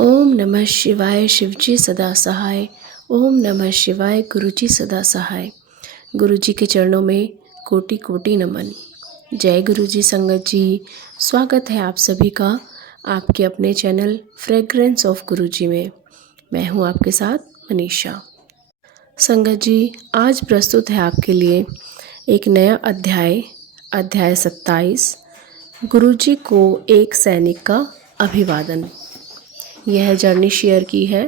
ओम नमः शिवाय शिवजी सदा सहाय। ओम नमः शिवाय गुरुजी सदा सहाय। गुरुजी के चरणों में कोटि कोटि नमन। जय गुरुजी संगत जी। स्वागत है आप सभी का आपके अपने चैनल फ्रेग्रेंस ऑफ गुरुजी में। मैं हूं आपके साथ मनीषा। संगत जी, आज प्रस्तुत है आपके लिए एक नया अध्याय 27। गुरुजी को एक सैनिक का अभिवादन। यह जर्नी शेयर की है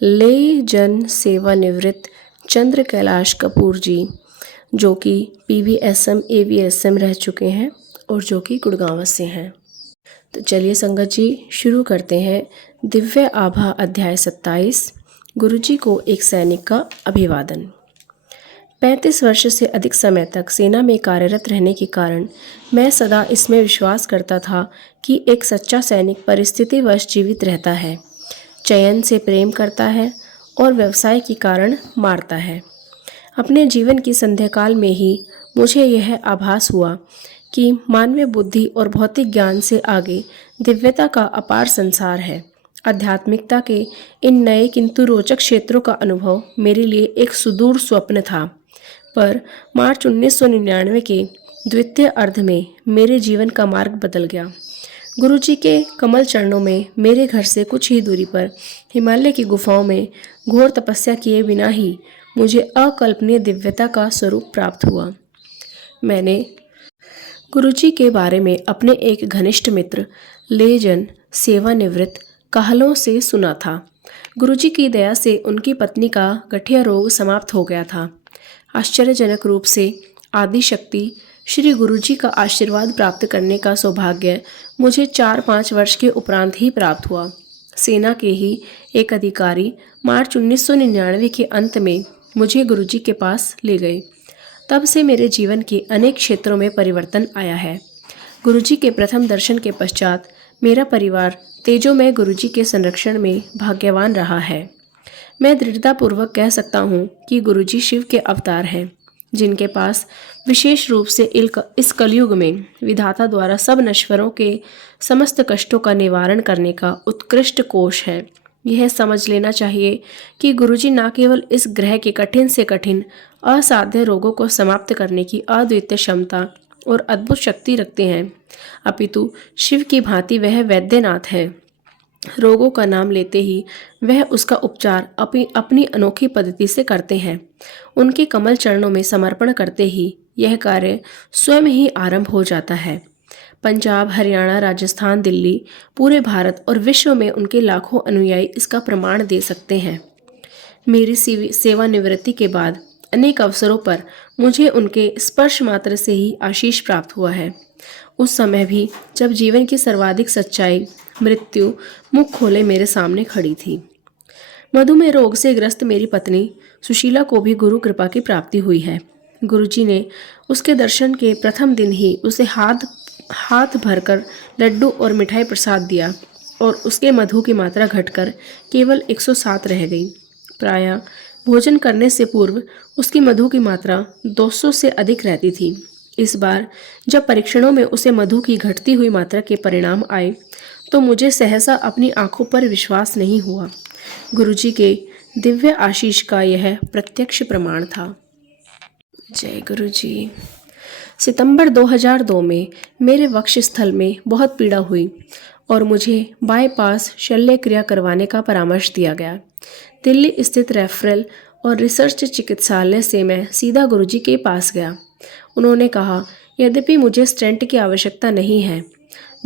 लेह जन सेवानिवृत्त चंद्र कैलाश कपूर जी, जो कि PVSM AVSM रह चुके हैं और जो कि गुड़गांव से हैं। तो चलिए संगत जी, शुरू करते हैं दिव्य आभा अध्याय 27, गुरुजी को एक सैनिक का अभिवादन। 35 वर्ष से अधिक समय तक सेना में कार्यरत रहने के कारण मैं सदा इसमें विश्वास करता था कि एक सच्चा सैनिक परिस्थितिवश जीवित रहता है, चयन से प्रेम करता है और व्यवसाय के कारण मारता है। अपने जीवन की संध्याकाल में ही मुझे यह आभास हुआ कि मानवीय बुद्धि और भौतिक ज्ञान से आगे दिव्यता का अपार संसार है। आध्यात्मिकता के इन नए किंतु रोचक क्षेत्रों का अनुभव मेरे लिए एक सुदूर स्वप्न था, पर मार्च 1999 के द्वितीय अर्ध में मेरे जीवन का मार्ग बदल गया। गुरुजी के कमल चरणों में मेरे घर से कुछ ही दूरी पर हिमालय की गुफाओं में घोर तपस्या किए बिना ही मुझे अकल्पनीय दिव्यता का स्वरूप प्राप्त हुआ। मैंने गुरुजी के बारे में अपने एक घनिष्ठ मित्र लेजन सेवानिवृत्त काहलों से सुना था। गुरुजी की दया से उनकी पत्नी का गठिया रोग समाप्त हो गया था। आश्चर्यजनक रूप से आदि शक्ति श्री गुरुजी का आशीर्वाद प्राप्त करने का सौभाग्य मुझे 4-5 वर्ष के उपरांत ही प्राप्त हुआ। सेना के ही एक अधिकारी मार्च 1999 के अंत में मुझे गुरुजी के पास ले गए। तब से मेरे जीवन के अनेक क्षेत्रों में परिवर्तन आया है। गुरुजी के प्रथम दर्शन के पश्चात मेरा परिवार तेजोमय गुरुजी के संरक्षण में भाग्यवान रहा है। मैं दृढ़तापूर्वक कह सकता हूँ कि गुरुजी शिव के अवतार हैं, जिनके पास विशेष रूप से इस कलयुग में विधाता द्वारा सब नश्वरों के समस्त कष्टों का निवारण करने का उत्कृष्ट कोश है। यह समझ लेना चाहिए कि गुरुजी न केवल इस ग्रह के कठिन से कठिन असाध्य रोगों को समाप्त करने की अद्वितीय क्षमता और अद्भुत शक्ति रखते हैं, अपितु शिव की भांति वह वैद्यनाथ है। रोगों का नाम लेते ही वह उसका उपचार अपनी अनोखी पद्धति से करते हैं। उनके कमल चरणों में समर्पण करते ही यह कार्य स्वयं ही आरंभ हो जाता है। पंजाब, हरियाणा, राजस्थान, दिल्ली, पूरे भारत और विश्व में उनके लाखों अनुयायी इसका प्रमाण दे सकते हैं। मेरी सेवानिवृत्ति के बाद अनेक अवसरों पर मुझे उनके स्पर्श मात्र से ही आशीष प्राप्त हुआ है। उस समय भी जब जीवन की सर्वाधिक सच्चाई मृत्यु मुख खोले मेरे सामने खड़ी थी। मधुमेह रोग से ग्रस्त मेरी पत्नी सुशीला को भी गुरु कृपा की प्राप्ति हुई है। गुरुजी ने उसके दर्शन के प्रथम दिन ही उसे हाथ भरकर लड्डू और मिठाई प्रसाद दिया और उसके मधु की मात्रा घटकर केवल 107 रह गई। प्रायः भोजन करने से पूर्व उसकी मधु की मात्रा 200 से अधिक रहती थी। इस बार जब परीक्षणों में उसे मधु की घटती हुई मात्रा के परिणाम आए तो मुझे सहसा अपनी आंखों पर विश्वास नहीं हुआ। गुरुजी के दिव्य आशीष का यह प्रत्यक्ष प्रमाण था। जय गुरुजी। सितंबर 2002 में मेरे वक्षस्थल में बहुत पीड़ा हुई और मुझे बाईपास शल्य क्रिया करवाने का परामर्श दिया गया। दिल्ली स्थित रेफरल और रिसर्च चिकित्सालय से मैं सीधा गुरुजी के पास गया। उन्होंने कहा, यद्यपि मुझे स्टेंट की आवश्यकता नहीं है,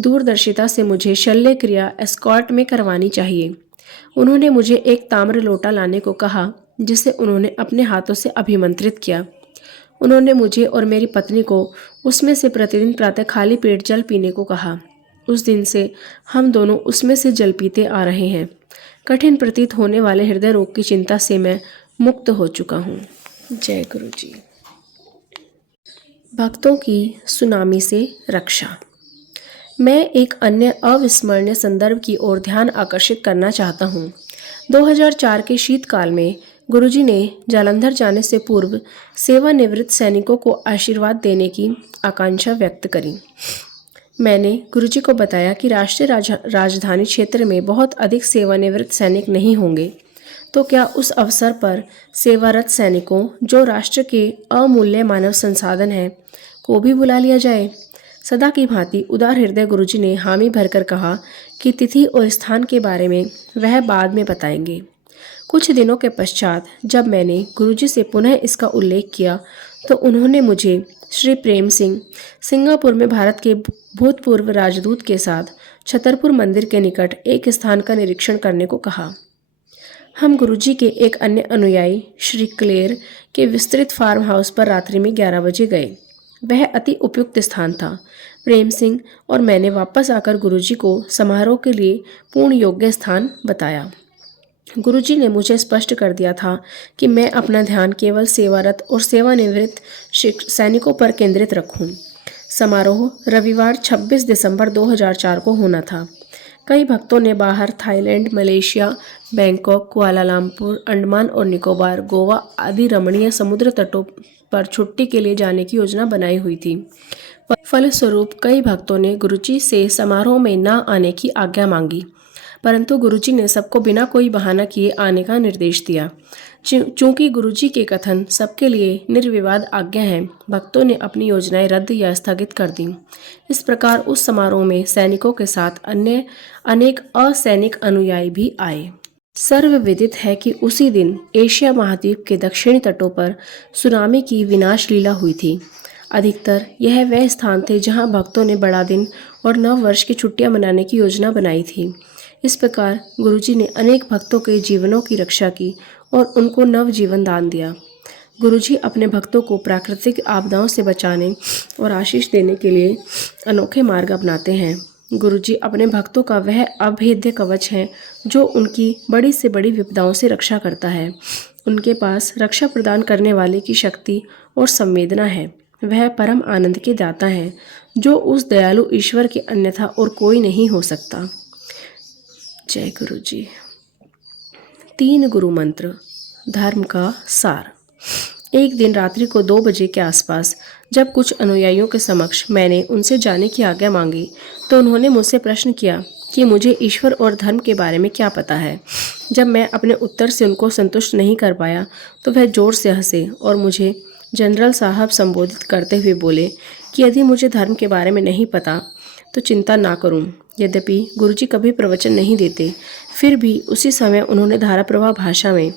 दूरदर्शिता से मुझे शल्य क्रिया एस्कॉर्ट में करवानी चाहिए। उन्होंने मुझे एक ताम्र लोटा लाने को कहा, जिसे उन्होंने अपने हाथों से अभिमंत्रित किया। उन्होंने मुझे और मेरी पत्नी को उसमें से प्रतिदिन प्रातः खाली पेट जल पीने को कहा। उस दिन से हम दोनों उसमें से जल पीते आ रहे हैं। कठिन प्रतीत होने वाले हृदय रोग की चिंता से मैं मुक्त हो चुका हूँ। जय गुरुजी। भक्तों की सुनामी से रक्षा। मैं एक अन्य अविस्मरणीय संदर्भ की ओर ध्यान आकर्षित करना चाहता हूँ। 2004 के शीतकाल में गुरुजी ने जालंधर जाने से पूर्व सेवानिवृत्त सैनिकों को आशीर्वाद देने की आकांक्षा व्यक्त करी। मैंने गुरुजी को बताया कि राष्ट्रीय राजधानी क्षेत्र में बहुत अधिक सेवानिवृत्त सैनिक नहीं होंगे, तो क्या उस अवसर पर सेवारत सैनिकों, जो राष्ट्र के अमूल्य मानव संसाधन हैं, को भी बुला लिया जाए। सदा की भांति उदार हृदय गुरुजी ने हामी भरकर कहा कि तिथि और स्थान के बारे में वह बाद में बताएंगे। कुछ दिनों के पश्चात जब मैंने गुरुजी से पुनः इसका उल्लेख किया तो उन्होंने मुझे श्री प्रेम सिंह, सिंगापुर में भारत के भूतपूर्व राजदूत के साथ छतरपुर मंदिर के निकट एक स्थान का निरीक्षण करने को कहा। हम गुरुजी के एक अन्य अनुयायी श्री क्लेयर के विस्तृत फार्म हाउस पर रात्रि में 11 बजे गए। वह अति उपयुक्त स्थान था। प्रेम सिंह और मैंने वापस आकर गुरुजी को समारोह के लिए पूर्ण योग्य स्थान बताया। गुरुजी ने मुझे स्पष्ट कर दिया था कि मैं अपना ध्यान केवल सेवारत और सेवानिवृत्त सैनिकों पर केंद्रित रखूं। समारोह रविवार 26 दिसंबर 2004 को होना था। कई भक्तों ने बाहर Thailand, Malaysia, Bangkok, Kuala Lumpur, Andaman और निकोबार, गोवा आदि रमणीय समुद्र तटों पर छुट्टी के लिए जाने की योजना बनाई हुई थी। फलस्वरूप कई भक्तों ने गुरुजी से समारोह में न आने की आज्ञा मांगी, परंतु गुरुजी ने सबको बिना कोई बहाना किए आने का निर्देश दिया। चूंकि गुरुजी के कथन सबके लिए निर्विवाद आज्ञा है, भक्तों ने अपनी योजनाएं रद्द या स्थगित कर दी। इस प्रकार उस समारोह में सैनिकों के साथ अन्य अनेक असैनिक अनुयायी भी आए। सर्वविदित है कि उसी दिन एशिया महाद्वीप के दक्षिणी तटों पर सुनामी की विनाश लीला हुई थी। अधिकतर यह वह स्थान थे जहां भक्तों ने बड़ा दिन और नव वर्ष की छुट्टियां मनाने की योजना बनाई थी। इस प्रकार गुरुजी ने अनेक भक्तों के जीवनों की रक्षा की और उनको नव जीवन दान दिया। गुरुजी अपने भक्तों को प्राकृतिक आपदाओं से बचाने और आशीष देने के लिए अनोखे मार्ग अपनाते हैं। गुरुजी अपने भक्तों का वह अभेद्य कवच है जो उनकी बड़ी से बड़ी विपदाओं से रक्षा करता है। उनके पास रक्षा प्रदान करने वाले की शक्ति और संवेदना है। वह परम आनंद के दाता है जो उस दयालु ईश्वर के अन्यथा और कोई नहीं हो सकता। जय गुरु जी। 3 गुरु मंत्र, धर्म का सार। एक दिन रात्रि को 2 बजे के आसपास जब कुछ अनुयायियों के समक्ष मैंने उनसे जाने की आज्ञा मांगी तो उन्होंने मुझसे प्रश्न किया कि मुझे ईश्वर और धर्म के बारे में क्या पता है। जब मैं अपने उत्तर से उनको संतुष्ट नहीं कर पाया तो वह जोर से हंसे और मुझे जनरल साहब संबोधित करते हुए बोले कि यदि मुझे धर्म के बारे में नहीं पता तो चिंता ना करूं। यद्यपि गुरुजी कभी प्रवचन नहीं देते, फिर भी उसी समय उन्होंने धारा प्रवाह भाषा में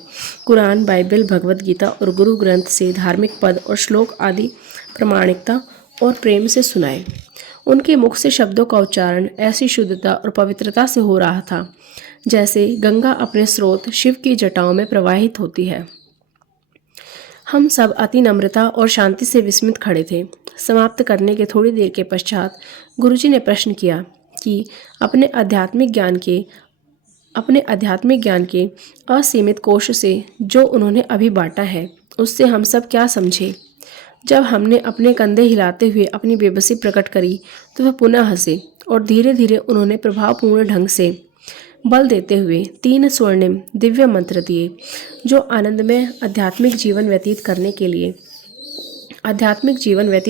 कुरान, बाइबल, भगवद गीता और गुरु ग्रंथ से धार्मिक पद और श्लोक आदि प्रामाणिकता और प्रेम से सुनाए। उनके मुख से शब्दों का उच्चारण ऐसी शुद्धता और पवित्रता से हो रहा था जैसे गंगा अपने स्रोत शिव की जटाओं में प्रवाहित होती है। हम सब अति नम्रता और शांति से विस्मित खड़े थे। समाप्त करने के थोड़ी देर के पश्चात गुरुजी ने प्रश्न किया कि अपने आध्यात्मिक ज्ञान के असीमित कोश से जो उन्होंने अभी बांटा है उससे हम सब क्या समझे। जब हमने अपने कंधे हिलाते हुए अपनी बेबसी प्रकट करी तो वह पुनः हंसे और धीरे धीरे उन्होंने प्रभावपूर्ण ढंग से बल देते हुए 3 स्वर्णिम दिव्य मंत्र दिए जो आनंदमय आध्यात्मिक जीवन व्यतीत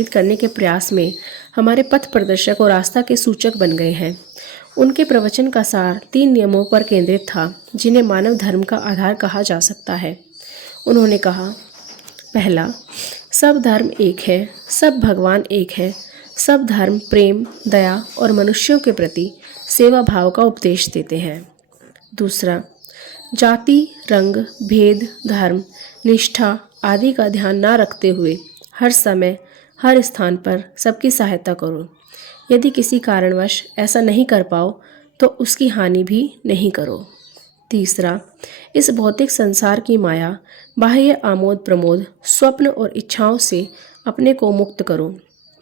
करने के प्रयास में हमारे पथ प्रदर्शक और आस्था के सूचक बन गए हैं। उनके प्रवचन का सार 3 नियमों पर केंद्रित था जिन्हें मानव धर्म का आधार कहा जा सकता है। उन्होंने कहा, पहला, सब धर्म एक है, सब भगवान एक है, सब धर्म प्रेम, दया और मनुष्यों के प्रति सेवा भाव का उपदेश देते हैं। दूसरा, जाति, रंग, भेद, धर्म, निष्ठा आदि का ध्यान ना रखते हुए हर समय हर स्थान पर सबकी सहायता करो। यदि किसी कारणवश ऐसा नहीं कर पाओ तो उसकी हानि भी नहीं करो। तीसरा, इस भौतिक संसार की माया, बाह्य आमोद प्रमोद, स्वप्न और इच्छाओं से अपने को मुक्त करो।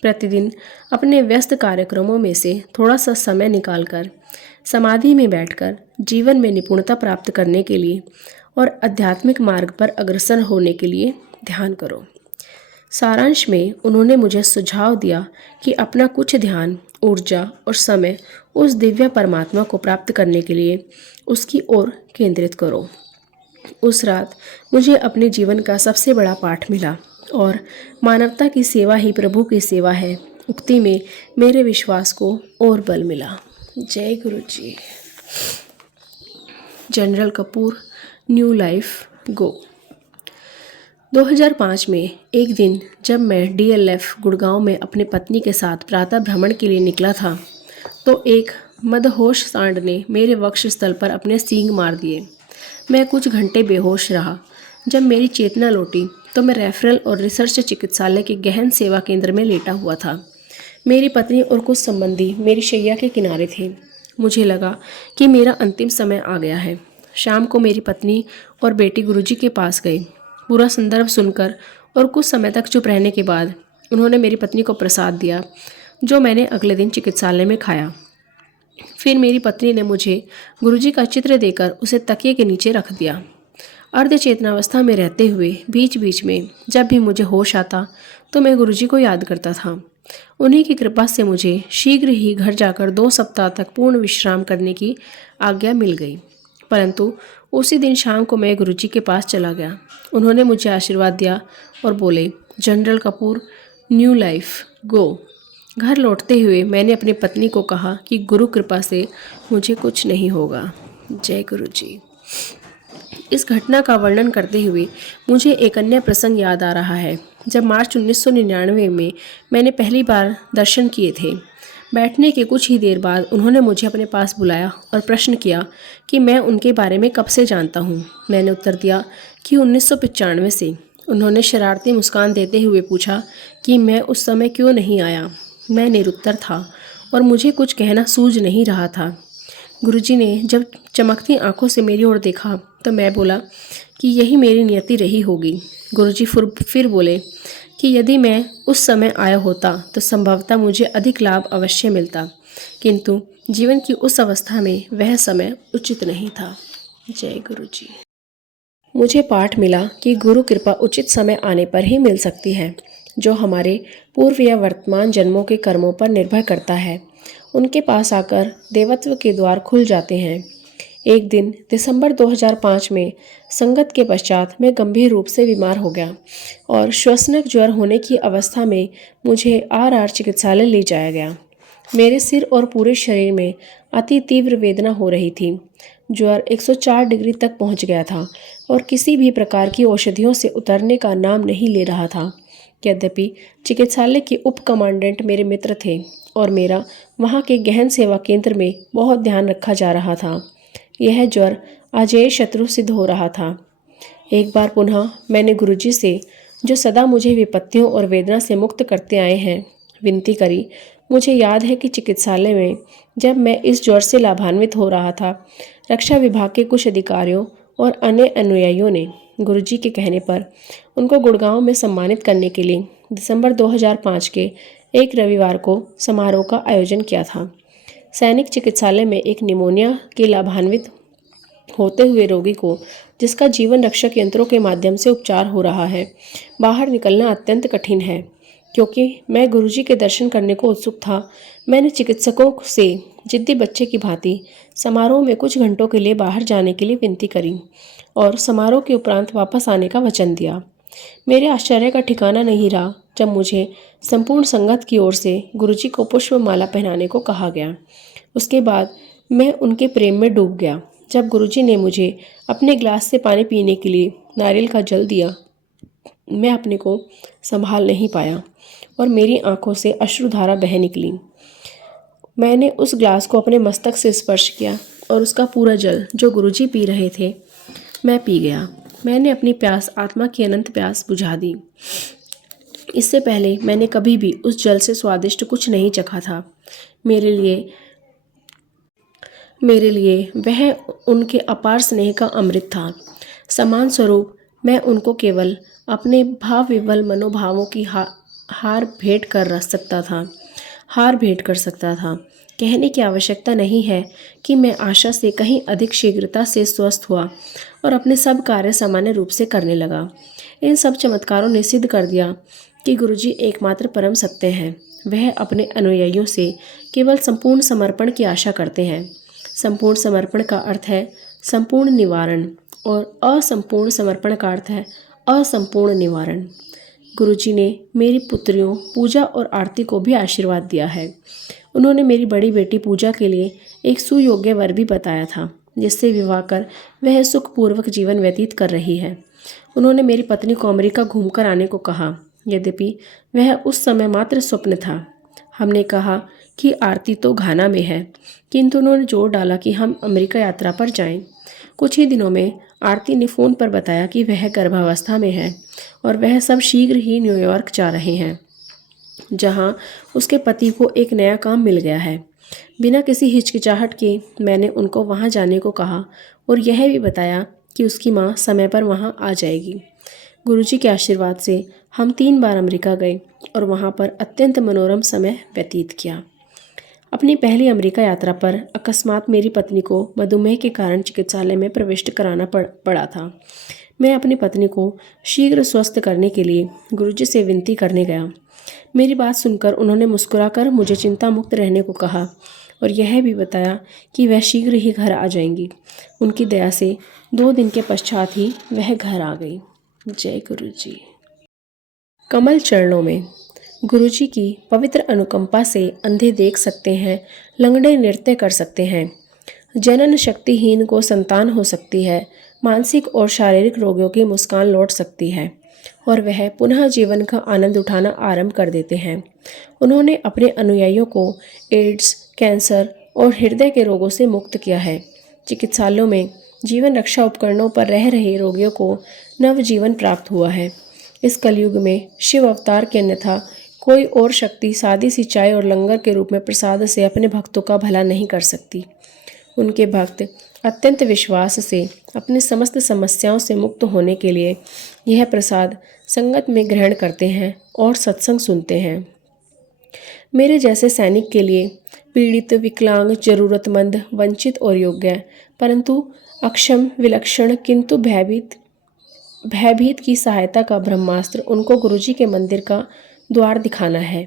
प्रतिदिन अपने व्यस्त कार्यक्रमों में से थोड़ा सा समय निकालकर समाधि में बैठकर जीवन में निपुणता प्राप्त करने के लिए और आध्यात्मिक मार्ग पर अग्रसर होने के लिए ध्यान करो। सारांश में उन्होंने मुझे सुझाव दिया कि अपना कुछ ध्यान, ऊर्जा और समय उस दिव्य परमात्मा को प्राप्त करने के लिए उसकी ओर केंद्रित करो। उस रात मुझे अपने जीवन का सबसे बड़ा पाठ मिला और मानवता की सेवा ही प्रभु की सेवा है। उक्ति में मेरे विश्वास को और बल मिला। जय गुरु ji. General Kapoor, new life go. 2005 में एक दिन जब मैं DLF गुड़गांव में अपनी पत्नी के साथ प्रातः भ्रमण के लिए निकला था तो एक मदहोश सांड ने मेरे वक्षस्थल पर अपने सींग मार दिए। मैं कुछ घंटे बेहोश रहा। जब मेरी चेतना लौटी तो मैं रेफरल और रिसर्च चिकित्सालय के गहन सेवा केंद्र में लेटा हुआ था। मेरी पत्नी और कुछ संबंधी मेरी शैया के किनारे थे। मुझे लगा कि मेरा अंतिम समय आ गया है। शाम को मेरी पत्नी और बेटी गुरुजी के पास गए। पूरा संदर्भ सुनकर और कुछ समय तक चुप रहने के बाद उन्होंने मेरी पत्नी को प्रसाद दिया, जो मैंने अगले दिन चिकित्सालय में खाया। फिर मेरी पत्नी ने मुझे गुरुजी का चित्र देकर उसे तकिए के नीचे रख दिया। अर्ध चेतनावस्था में रहते हुए बीच बीच में जब भी मुझे होश आता तो मैं गुरुजी को याद करता था। उन्हीं की कृपा से मुझे शीघ्र ही घर जाकर 2 सप्ताह तक पूर्ण विश्राम करने की आज्ञा मिल गई। परंतु उसी दिन शाम को मैं गुरुजी के पास चला गया। उन्होंने मुझे आशीर्वाद दिया और बोले, जनरल कपूर, न्यू लाइफ गो। घर लौटते हुए मैंने अपनी पत्नी को कहा कि गुरु कृपा से मुझे कुछ नहीं होगा। जय गुरु जी। इस घटना का वर्णन करते हुए मुझे एक अन्य प्रसंग याद आ रहा है। जब मार्च 1999 में मैंने पहली बार दर्शन किए थे। बैठने के कुछ ही देर बाद उन्होंने मुझे अपने पास बुलाया और प्रश्न किया कि मैं उनके बारे में कब से जानता हूँ। मैंने उत्तर दिया कि 1995 से। उन्होंने शरारती मुस्कान देते हुए पूछा कि मैं उस समय क्यों नहीं आया। मैं निरुत्तर था और मुझे कुछ कहना सूझ नहीं रहा था। गुरुजी ने जब चमकती आंखों से मेरी ओर देखा तो मैं बोला कि यही मेरी नियति रही होगी। गुरुजी फिर बोले कि यदि मैं उस समय आया होता तो संभवतः मुझे अधिक लाभ अवश्य मिलता, किंतु जीवन की उस अवस्था में वह समय उचित नहीं था। जय गुरु जी। मुझे पाठ मिला कि गुरु कृपा उचित समय आने पर ही मिल सकती है, जो हमारे पूर्व या वर्तमान जन्मों के कर्मों पर निर्भर करता है। उनके पास आकर देवत्व के द्वार खुल जाते हैं। एक दिन दिसंबर 2005 में संगत के पश्चात मैं गंभीर रूप से बीमार हो गया और श्वसनक ज्वर होने की अवस्था में मुझे RR चिकित्सालय ले जाया गया। मेरे सिर और पूरे शरीर में अति तीव्र वेदना हो रही थी। ज्वर 104 डिग्री तक पहुंच गया था और किसी भी प्रकार की औषधियों से उतरने का नाम नहीं ले रहा था। यद्यपि चिकित्सालय के उप कमांडेंट मेरे मित्र थे और मेरा वहाँ के गहन सेवा केंद्र में बहुत ध्यान रखा जा रहा था, यह ज्वर अजेय शत्रु सिद्ध हो रहा था। एक बार पुनः मैंने गुरुजी से, जो सदा मुझे विपत्तियों और वेदना से मुक्त करते आए हैं, विनती करी। मुझे याद है कि चिकित्सालय में जब मैं इस ज्वर से लाभान्वित हो रहा था, रक्षा विभाग के कुछ अधिकारियों और अन्य अनुयायियों ने गुरुजी के कहने पर उनको गुड़गांव में सम्मानित करने के लिए दिसंबर 2005 के एक रविवार को समारोह का आयोजन किया था। सैनिक चिकित्सालय में एक निमोनिया के लाभान्वित होते हुए रोगी को, जिसका जीवन रक्षक यंत्रों के माध्यम से उपचार हो रहा है, बाहर निकलना अत्यंत कठिन है। क्योंकि मैं गुरुजी के दर्शन करने को उत्सुक था, मैंने चिकित्सकों से जिद्दी बच्चे की भांति समारोह में कुछ घंटों के लिए बाहर जाने के लिए विनती करी और समारोह के उपरांत वापस आने का वचन दिया। मेरे आश्चर्य का ठिकाना नहीं रहा जब मुझे संपूर्ण संगत की ओर से गुरुजी को पुष्पमाला पहनाने को कहा गया। उसके बाद मैं उनके प्रेम में डूब गया। जब गुरुजी ने मुझे अपने ग्लास से पानी पीने के लिए नारियल का जल दिया, मैं अपने को संभाल नहीं पाया और मेरी आंखों से अश्रुधारा बह निकली। मैंने उस ग्लास को अपने मस्तक से स्पर्श किया और उसका पूरा जल जो गुरुजी पी रहे थे, मैं पी गया। मैंने अपनी प्यास, आत्मा की अनंत प्यास बुझा दी। इससे पहले मैंने कभी भी उस जल से स्वादिष्ट कुछ नहीं चखा था। मेरे लिए वह उनके अपार स्नेह का अमृत था। समान स्वरूप मैं उनको केवल अपने भाव विवल मनोभावों की हार भेंट कर सकता था। कहने की आवश्यकता नहीं है कि मैं आशा से कहीं अधिक शीघ्रता से स्वस्थ हुआ और अपने सब कार्य सामान्य रूप से करने लगा। इन सब चमत्कारों ने सिद्ध कर दिया कि गुरुजी एकमात्र परम सत्य हैं। वह अपने अनुयायियों से केवल संपूर्ण समर्पण की आशा करते हैं। संपूर्ण समर्पण का अर्थ है संपूर्ण निवारण और असंपूर्ण समर्पण का अर्थ है असंपूर्ण निवारण। गुरुजी ने मेरी पुत्रियों पूजा और आरती को भी आशीर्वाद दिया है। उन्होंने मेरी बड़ी बेटी पूजा के लिए एक सुयोग्य वर भी बताया था, जिससे विवाह कर वह सुखपूर्वक जीवन व्यतीत कर रही है। उन्होंने मेरी पत्नी को अमेरिका घूमकर आने को कहा, यद्यपि वह उस समय मात्र स्वप्न था। हमने कहा कि आरती तो घाना में है, किंतु उन्होंने जोर डाला कि हम अमेरिका यात्रा पर जाएं। कुछ ही दिनों में आरती ने फ़ोन पर बताया कि वह गर्भावस्था में है और वह सब शीघ्र ही न्यूयॉर्क जा रहे हैं, जहां उसके पति को एक नया काम मिल गया है। बिना किसी हिचकिचाहट के मैंने उनको वहां जाने को कहा और यह भी बताया कि उसकी मां समय पर वहां आ जाएगी। गुरुजी के आशीर्वाद से हम 3 बार अमेरिका गए और वहां पर अत्यंत मनोरम समय व्यतीत किया। अपनी पहली अमेरिका यात्रा पर अकस्मात मेरी पत्नी को मधुमेह के कारण चिकित्सालय में प्रविष्ट कराना पड़ा था। मैं अपनी पत्नी को शीघ्र स्वस्थ करने के लिए गुरुजी से विनती करने गया। मेरी बात सुनकर उन्होंने मुस्कुराकर मुझे चिंता मुक्त रहने को कहा और यह भी बताया कि वह शीघ्र ही घर आ जाएंगी। उनकी दया से 2 दिन के पश्चात ही वह घर आ गई। जय गुरुजी। कमल चरणों में। गुरुजी की पवित्र अनुकंपा से अंधे देख सकते हैं, लंगड़े नृत्य कर सकते हैं, जनन शक्तिहीन को संतान हो सकती है, मानसिक और शारीरिक रोगियों की मुस्कान लौट सकती है और वह पुनः जीवन का आनंद उठाना आरंभ कर देते हैं। उन्होंने अपने अनुयायियों को एड्स, कैंसर और हृदय के रोगों से मुक्त किया है। चिकित्सालयों में जीवन रक्षा उपकरणों पर रह रहे रोगियों को नवजीवन प्राप्त हुआ है। इस कलयुग में शिव अवतार के अन्यथा कोई और शक्ति सादी सी चाय और लंगर के रूप में प्रसाद से अपने भक्तों का भला नहीं कर सकती। उनके भक्त अत्यंत विश्वास से अपनी समस्त समस्याओं से मुक्त होने के लिए यह प्रसाद संगत में ग्रहण करते हैं और सत्संग सुनते हैं। मेरे जैसे सैनिक के लिए पीड़ित, विकलांग, जरूरतमंद, वंचित और योग्य परंतु अक्षम, विलक्षण किंतु भयभीत की सहायता का ब्रह्मास्त्र उनको गुरुजी के मंदिर का द्वार दिखाना है।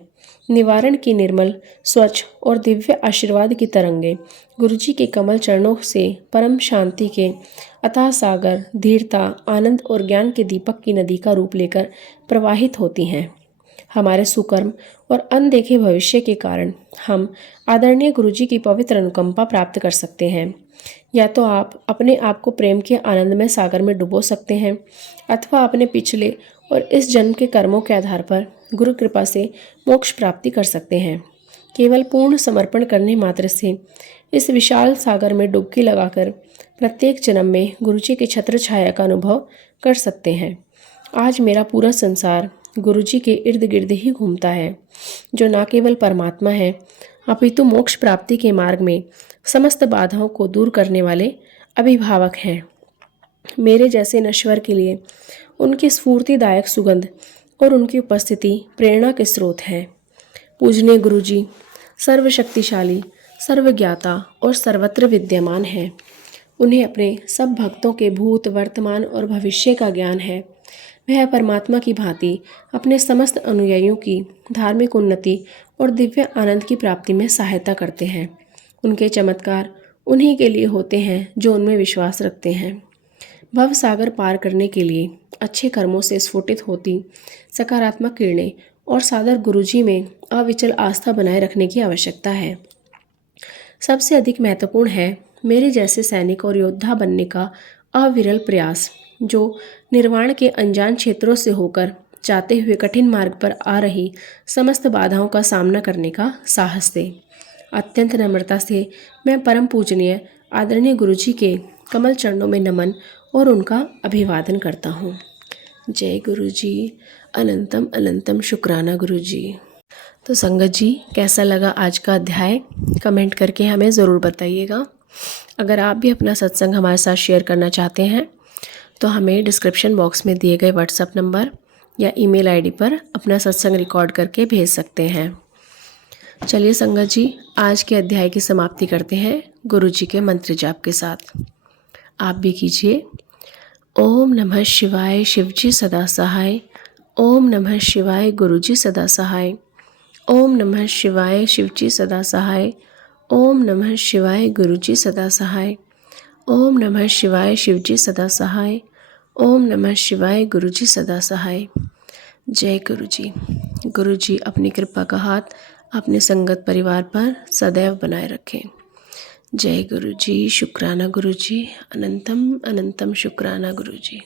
निवारण की निर्मल, स्वच्छ और दिव्य आशीर्वाद की तरंगे गुरुजी के कमल चरणों से परम शांति के अथाह सागर, धीरता, आनंद और ज्ञान के दीपक की नदी का रूप लेकर प्रवाहित होती हैं। हमारे सुकर्म और अनदेखे भविष्य के कारण हम आदरणीय गुरुजी की पवित्र अनुकंपा प्राप्त कर सकते हैं। या तो आप अपने आप को प्रेम के आनंदमय सागर में डुबो सकते हैं अथवा अपने पिछले और इस जन्म के कर्मों के आधार पर गुरु कृपा से मोक्ष प्राप्ति कर सकते हैं। केवल पूर्ण समर्पण करने मात्र से इस विशाल सागर में डुबकी लगाकर प्रत्येक जन्म में गुरुजी की छत्र छाया का अनुभव कर सकते हैं। आज मेरा पूरा संसार गुरुजी के इर्द गिर्द ही घूमता है, जो न केवल परमात्मा है अपितु मोक्ष प्राप्ति के मार्ग में समस्त बाधाओं को दूर करने वाले अभिभावक हैं। मेरे जैसे नश्वर के लिए उनकी स्फूर्तिदायक सुगंध और उनकी उपस्थिति प्रेरणा के स्रोत है। पूजनीय गुरुजी सर्वशक्तिशाली, सर्वज्ञाता और सर्वत्र विद्यमान है। उन्हें अपने सब भक्तों के भूत, वर्तमान और भविष्य का ज्ञान है। वह परमात्मा की भांति अपने समस्त अनुयायियों की धार्मिक उन्नति और दिव्य आनंद की प्राप्ति में सहायता करते हैं। उनके चमत्कार उन्हीं के लिए होते हैं जो उनमें विश्वास रखते हैं। भव सागर पार करने के लिए अच्छे कर्मों से स्फुटित होती सकारात्मक किरणें और सादर गुरुजी में अविचल आस्था बनाए रखने की आवश्यकता है। सबसे अधिक महत्वपूर्ण है मेरे जैसे सैनिक और योद्धा बनने का अविरल प्रयास, जो निर्वाण के अनजान क्षेत्रों से होकर जाते हुए कठिन मार्ग पर आ रही समस्त बाधाओं का सामना करने का साहस दे। अत्यंत नम्रता से मैं परम पूजनीय आदरणीय गुरुजी के कमल चरणों में नमन और उनका अभिवादन करता हूँ। जय गुरुजी। अनंतम अनंतम शुक्राना गुरुजी। तो संगत जी, कैसा लगा आज का अध्याय? कमेंट करके हमें ज़रूर बताइएगा। अगर आप भी अपना सत्संग हमारे साथ शेयर करना चाहते हैं तो हमें डिस्क्रिप्शन बॉक्स में दिए गए व्हाट्सएप नंबर या ईमेल आईडी पर अपना सत्संग रिकॉर्ड करके भेज सकते हैं। चलिए संगत जी, आज के अध्याय की समाप्ति करते हैं गुरुजी के मंत्र जाप के साथ। आप भी कीजिए। ओम नमः शिवाय, शिवजी सदा सहाय। ओम नमः शिवाय, गुरुजी सदा सहाय। ओम नमः शिवाय, शिवजी सदा सहाय। ओम नमः शिवाय, गुरुजी सदा सहाय। ओम नमः शिवाय, शिवजी सदा सहाय। ओम नमः शिवाय, गुरुजी सदा सहाय। जय गुरु जी। गुरु जी अपनी कृपा का हाथ अपने संगत परिवार पर सदैव बनाए रखें। जय गुरु जी। शुक्राना गुरु जी। अनंतम अनंतम शुक्राना गुरु जी।